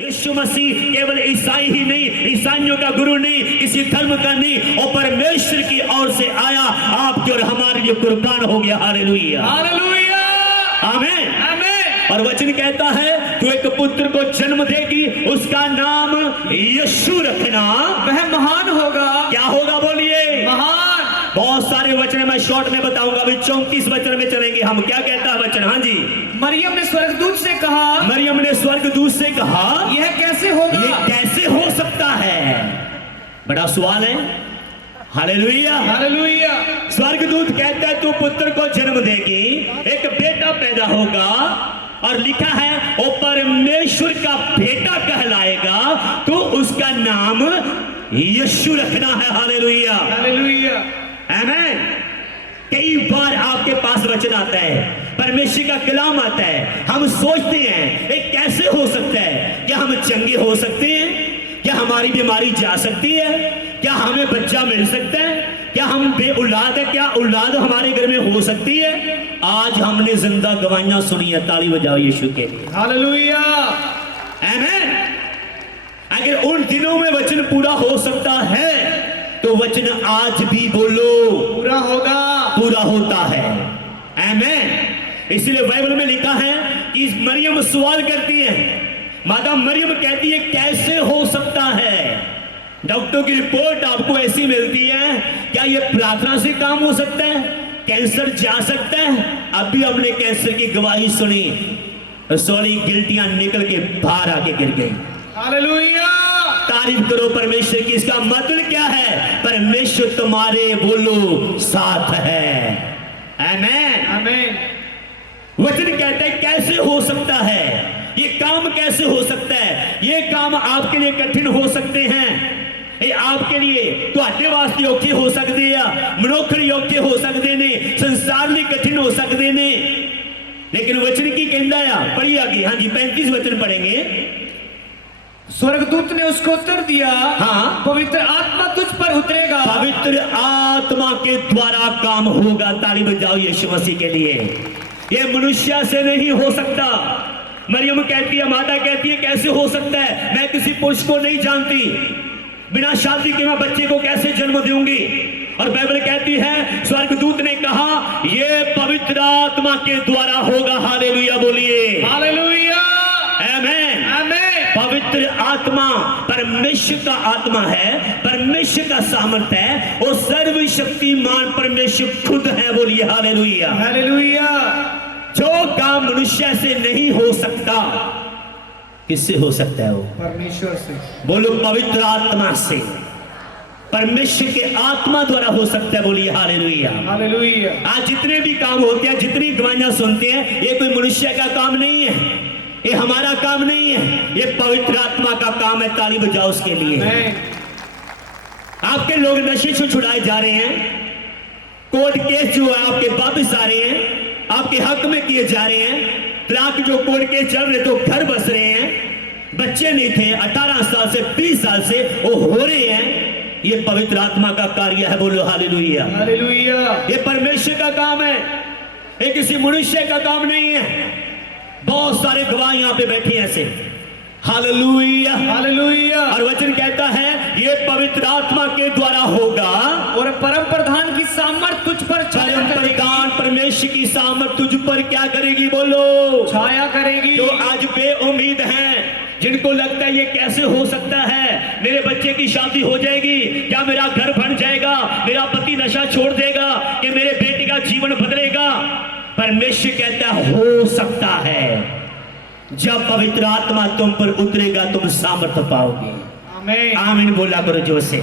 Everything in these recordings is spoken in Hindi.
यीशु मसीह केवल ईसाई ही नहीं, ईसाइयों का गुरु नहीं, किसी धर्म का नहीं, और परमेश्वर की ओर से आया, आपके और हमारे लिए कुर्बान हो गया। हालेलुया, हालेलुया, आमीन, आमीन। और वचन कहता है तू एक पुत्र को जन्म देगी, उसका नाम यीशु रखना, वह महान होगा। क्या होगा बोलिए? महान। बहुत सारे वचन मैं शॉर्ट में बताऊंगा, अभी 34 वचन में चलेंगे हम। क्या कहता है वचन? हाँ जी। मरियम ने स्वर्गदूत से कहा, मरियम ने स्वर्गदूत से कहा, यह कैसे होगा? ये कैसे हो सकता है? बड़ा सवाल है। Hallelujah, hallelujah. स्वर्गदूत कहता है तू पुत्र को जन्म देगी, एक बेटा पैदा होगा, और लिखा है वो परमेश्वर का बेटा कहलाएगा, तो उसका नाम यीशु रखना है। हालेलुया, हालेलुया, आमीन। कई बार आपके पास वचन आता है, परमेश्वर का कलाम आता है, हम सोचते हैं ये कैसे हो सकता है? क्या हम चंगे हो सकते हैं? क्या हमारी बीमारी जा सकती है? क्या हमें बच्चा मिल सकता है? क्या हम बे औलाद है? क्या औलाद हमारे घर में हो सकती है? आज हमने जिंदा गवाहियां सुनी है। ताली बजाओ यीशु के लिए। हालेलुया, आमीन। अगर उन दिनों में वचन पूरा हो सकता है, तो वचन आज भी बोलो पूरा होगा, पूरा होता है। आमीन। इसलिए बाइबल में लिखा है कि मरियम सवाल करती है, माता मरियम कहती है कैसे हो सकता है? डॉक्टर की रिपोर्ट आपको ऐसी मिलती है, क्या ये प्रार्थना से काम हो सकता है? कैंसर जा सकता है? अभी हमने कैंसर की गवाही सुनी, सारी गिल्टियां निकल के बाहर आके गिर गई। हालेलुया। तारीफ करो परमेश्वर की। इसका मतलब क्या है? परमेश्वर तुम्हारे बोलो साथ है। आमीन, आमीन। वचन कहते हैं कैसे हो सकता है? ये काम कैसे हो सकता है? ये काम आपके लिए कठिन हो सकते हैं, ये आपके लिए ਤੁਹਾਡੇ वास्ते औखे हो सकते हैं, मनुख लिए औखे हो सकते ने, संसार लिए कठिन हो सकते ने, लेकिन वचन की कहता है, पढ़िए आगे। हाँ जी, 35 वचन पढ़ेंगे। स्वर्गदूत ने उसको उत्तर दिया, हाँ, पवित्र आत्मा तुझ पर उतरेगा। पवित्र आत्मा के द्वारा काम होगा। ताली बजाओ यीशु मसीह के लिए। ये मनुष्य से नहीं हो सकता। मरियम कहती है, माता कहती है कैसे हो सकता है? मैं किसी पुरुष को नहीं जानती, बिना शादी के मैं बच्चे को कैसे जन्म दूंगी? और बाइबल कहती है स्वर्गदूत ने कहा ये पवित्र आत्मा के द्वारा होगा। हालेलुया बोलिए। हालेलुया, आमीन, आमीन। पवित्र आत्मा परमेश्वर का आत्मा है, परमेश्वर का सामर्थ्य है, वो सर्वशक्तिमान परमेश्वर खुद है। बोलिए हालेलुया। हालेलुया। जो काम मनुष्य से नहीं हो सकता, किससे हो सकता है? वो परमेश्वर से। बोलो पवित्र आत्मा से, परमेश्वर के आत्मा द्वारा हो सकता है। बोलिए हालेलुया। हालेलुया। आज जितने भी काम होते हैं, जितनी गवाहियां सुनते हैं, ये कोई मनुष्य का काम नहीं है, ये हमारा काम नहीं है, ये पवित्र आत्मा का काम है। ताली बजाओ उसके लिए। आमीन। आपके लोग नशे से छुड़ाए जा रहे हैं, कोर्ट केस जो है आपके वापिस आ रहे हैं, आपके हक में किए जा रहे हैं, तलाक जो कोर्ट केस चल रहे तो घर बस रहे हैं, बच्चे नहीं थे 18 साल से 20 साल से वो हो रहे हैं। ये पवित्र आत्मा का कार्य है। बोलो हालेलुया। हालेलुया। ये परमेश्वर का काम है, ये किसी मनुष्य का काम नहीं है। बहुत सारे गवाह यहाँ पे बैठे हैं ऐसे। Hallelujah, hallelujah. और वचन कहता है ये पवित्र आत्मा के द्वारा होगा, और परम प्रधान की सामर्थ तुझ पर छाया परम करेगी। प्रधान परमेश्वर की सामर्थ तुझ पर क्या करेगी? बोलो छाया करेगी। जो आज बेउम्मीद हैं, जिनको लगता है ये कैसे हो सकता है, मेरे बच्चे की शादी हो जाएगी, क्या मेरा घर बन जाएगा, मेरा पति नशा छोड़ देगा, कि मेरे बेटे का जीवन बदलेगा? परमेश्वर कहता है हो सकता है। जब पवित्र आत्मा तुम पर उतरेगा तुम सामर्थ्य पाओगे। आमीन। आमीन बोला करो जोर से।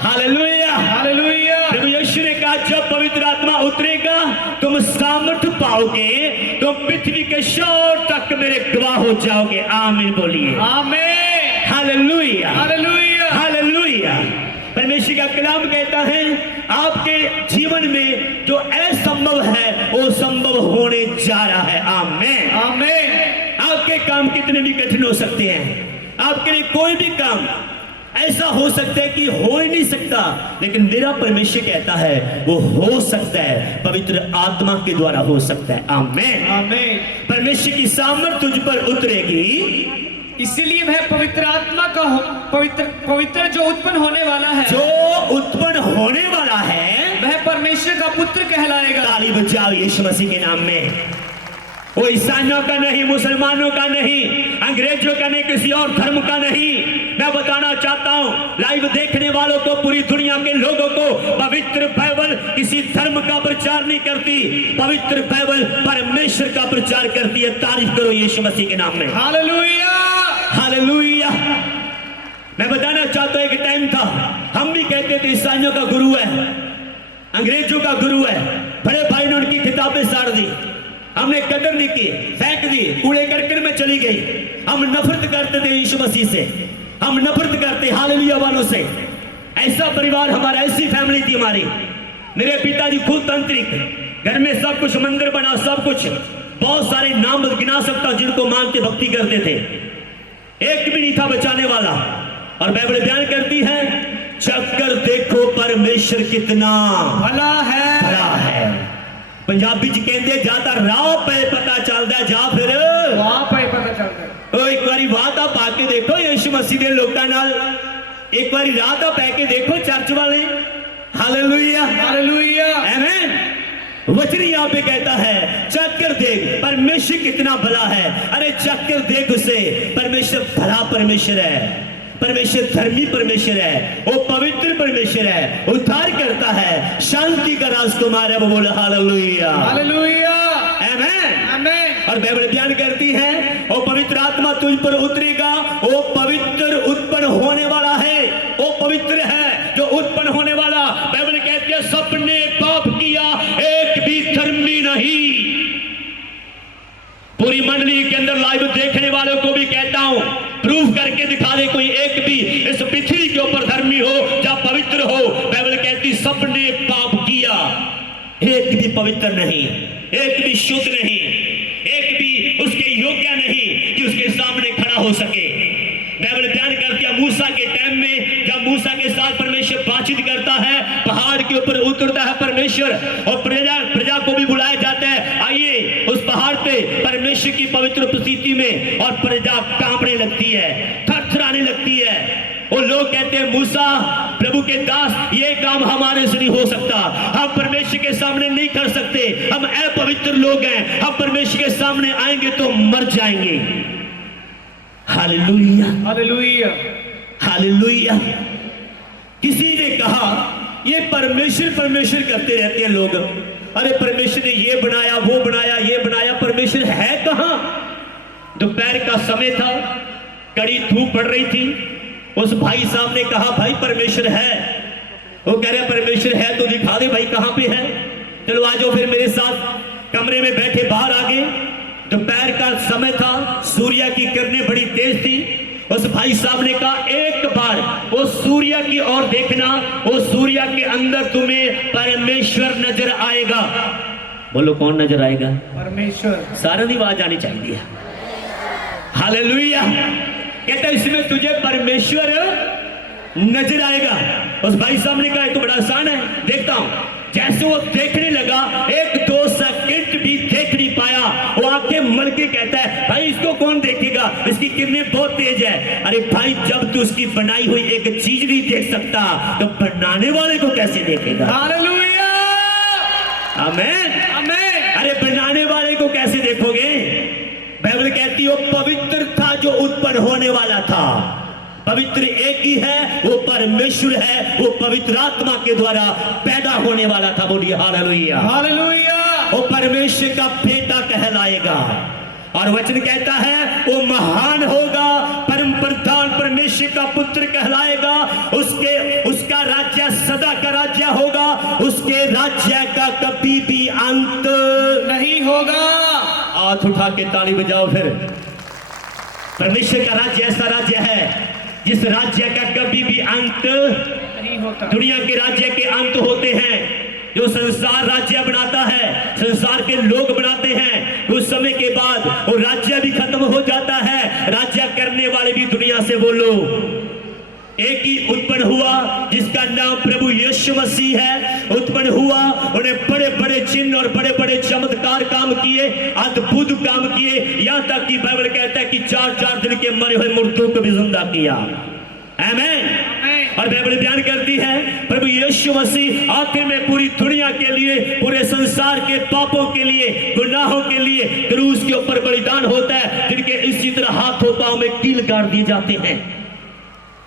हालेलुया। हालेलुया। प्रभु यीशु ने कहा जब पवित्र आत्मा उतरेगा तुम सामर्थ्य पाओगे, तुम पृथ्वी के शोर तक मेरे गवाह हो जाओगे। आमीन बोलिए। आमीन। Hallelujah, hallelujah. हालेलुया। परमेश्वर का कलाम कहता है आपके जीवन में जो असंभव है वो संभव होने जा रहा है। आमीन, आमीन। आपके काम कितने भी कठिन हो सकते हैं, आपके लिए कोई भी काम ऐसा हो सकता है कि हो ही नहीं सकता, लेकिन मेरा परमेश्वर कहता है वो हो सकता है, पवित्र आत्मा के द्वारा हो सकता है। आमीन, आमीन। परमेश्वर की सामर्थ तुझ पर उतरेगी, इसीलिए वह पवित्र आत्मा का पवित्र जो उत्पन्न होने वाला है, जो उत्पन्न होने वाला है, वह परमेश्वर का पुत्र कहलाएगा। ताली बजाओ यीशु मसीह के नाम में। वो ईसाइयों का नहीं, मुसलमानों का नहीं, अंग्रेजों का नहीं, किसी और धर्म का नहीं। मैं बताना चाहता हूं लाइव देखने वालों को, पूरी दुनिया के लोगों को, पवित्र बाइबल किसी धर्म का प्रचार नहीं करती, पवित्र बाइबल परमेश्वर का प्रचार करती है। तारीफ करो यीशु मसीह के नाम में। Hallelujah, hallelujah. मैं बताना चाहता हूं एक टाइम था, हम भी कहते थे ईसाइयों का गुरु है, अंग्रेजों का गुरु है। बड़े भाई ने उनकी किताबें साड़ दी, हमने कदर नहीं की, फेंक दी, कूड़े करकट में चली गई। हम नफरत करते थे यीशु मसीह से, हम नफरत करते हालेलुया वालों से। ऐसा परिवार हमारा, ऐसी फैमिली थी हमारी। मेरे पिताजी खुद तांत्रिक, घर में सब कुछ, मंदिर बना, सब कुछ, बहुत सारे नाम गिना सकता जिनको मानते भक्ति करते थे, एक भी नहीं था बचाने वाला। और बाइबल बयान करती है, चक्कर देखो परमेश्वर कितना भला है, भला है। पंजाबी च कहते जाता राह पे पता चलता, जा फिर वहां पर पता चलता है। ओ एक बारी बात आप आके देखो यीशु मसीह के लोगों नाल, एक बारी रात आप आके देखो चर्च वाले। हालेलुया, हालेलुया, आमीन। वचन यहाँ पे कहता है, चक्कर देख परमेश्वर कितना भला है। अरे चक्कर देख उसे, परमेश्वर भला परमेश्वर है, परमेश्वर धर्मी परमेश्वर है, वो पवित्र परमेश्वर है, उद्धार करता है, शांति का राजकुमार है। वो बोले हालेलुया, हालेलुया, आमीन, आमीन। और बाइबल बयान करती है, वो पवित्र आत्मा तुझ पर उतरेगा, वो पवित्र उत्पन्न होने वाला है, वो पवित्र है जो उत्पन्न होने वाला। बाइबल कहती है, सबने पाप किया, एक भी धर्मी नहीं। पूरी मंडली के अंदर लाइव देखने वालों को भी कहता हूं, प्रूफ करके दिखा दे कोई एक भी इस पृथ्वी के ऊपर धर्मी हो या पवित्र हो। बाइबल कहती सबने पाप किया, एक भी पवित्र नहीं, एक भी शुद्ध नहीं, एक भी उसके योग्य नहीं कि उसके सामने खड़ा हो सके। बाइबल बयान करती है, मूसा के टाइम में जब मूसा के साथ परमेश्वर बातचीत करता है, पहाड़ के ऊपर उतरता है परमेश्वर, और प्रजा को भी बुलाया जाता है, आइए उस पहाड़ पे परमेश्वर की पवित्र उपस्थिति में, और प्रजा कांपने लगती है, थरथराने लगती है। वो लोग कहते हैं, मूसा प्रभु के दास, ये काम हमारे से नहीं हो सकता, हम परमेश्वर के सामने नहीं कर सकते, हम अपवित्र लोग हैं, हम परमेश्वर के सामने आएंगे तो मर जाएंगे। Hallelujah, hallelujah, hallelujah. किसी ने कहा ये परमेश्वर परमेश्वर करते रहते हैं लोग, अरे परमेश्वर ने ये बनाया, वो बनाया, ये बनाया, परमेश्वर है कहां? दोपहर का समय था, कड़ी धूप पड़ रही थी, उस भाई साहब ने कहा, भाई परमेश्वर है। वो कह रहे परमेश्वर है तो दिखा दे भाई कहां पे है, चलो आ जाओ फिर मेरे साथ। कमरे में बैठे, बाहर आ गए, दोपहर का समय था, सूर्य की किरणें बड़ी तेज थी। उस भाई साहब ने कहा, एक बार वो सूर्य की ओर देखना, वो सूर्य के अंदर तुम्हें परमेश्वर नजर आएगा। बोलो कौन नजर आएगा? परमेश्वर। सारा की आवाज आनी चाहिए। हालेलुया। कहता है इसमें तुझे परमेश्वर नजर आएगा। उस भाई साहब ने कहा तो बड़ा आसान है, देखता हूं। जैसे वो देखने लगा, 1-2 सेकंड भी देख नहीं पाया, वो आंखें मल के कहता है, भाई इसको कौन देखेगा, इसकी किरणें बहुत तेज है। अरे भाई जब तू उसकी बनाई हुई एक चीज नहीं देख सकता तो बनाने वाले को कैसे देखेगा? हालेलुया, आमीन, आमीन। अरे बनाने वाले को कैसे देखोगे? बाइबल कहती है वो पवित्र था जो उत्पन्न होने वाला था। पवित्र एक ही है, वो परमेश्वर है, वो पवित्र आत्मा के द्वारा पैदा होने वाला था। बोलिए हालेलुया, हालेलुया। वो परमेश्वर का बेटा कहलाएगा। और वचन कहता है वो महान होगा, परम प्रधान परमेश्वर का पुत्र कहलाएगा। उसका राज्य सदा का राज्य होगा, उसके राज्य का कभी भी अंत नहीं होगा। हाथ उठा के ताली बजाओ फिर। परमेश्वर का राज्य ऐसा राज्य है जिस राज्य का कभी भी अंत नहीं होता। दुनिया के राज्य के अंत होते हैं, जो संसार राज्य बनाता है, संसार के लोग बनाते हैं, कुछ समय के बाद वो राज्य भी खत्म हो जाता है। राज्य करने वाले भी दुनिया से बोलो। एक ही उत्पन्न हुआ जिसका नाम प्रभु यीशु मसीह है, उत्पन्न हुआ, उन्हें बड़े बड़े चिन्ह और बड़े बड़े चमत्कार काम किए, अद्भुत काम किए, यहाँ तक कि बाइबल कहता है कि 4 दिन के मरे हुए मुर्दों को भी जिंदा किया। आमीन। और बाइबल बयान करती है प्रभु यीशु मसीह आखिर में पूरी दुनिया के लिए, पूरे संसार के पापों के लिए, गुनाहों के लिए क्रूस के ऊपर बलिदान होता है, जिनके इसी तरह हाथों पांव में कील गाड़ दिए जाते हैं।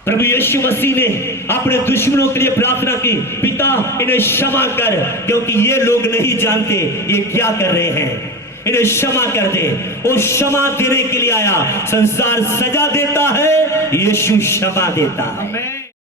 प्रभु यीशु मसीह ने अपने दुश्मनों के लिए प्रार्थना की, पिता इन्हें क्षमा कर, क्योंकि ये लोग नहीं जानते ये क्या कर रहे हैं, इन्हें क्षमा कर दे। वो क्षमा देने के लिए आया। संसार सजा देता है, यीशु क्षमा देता है।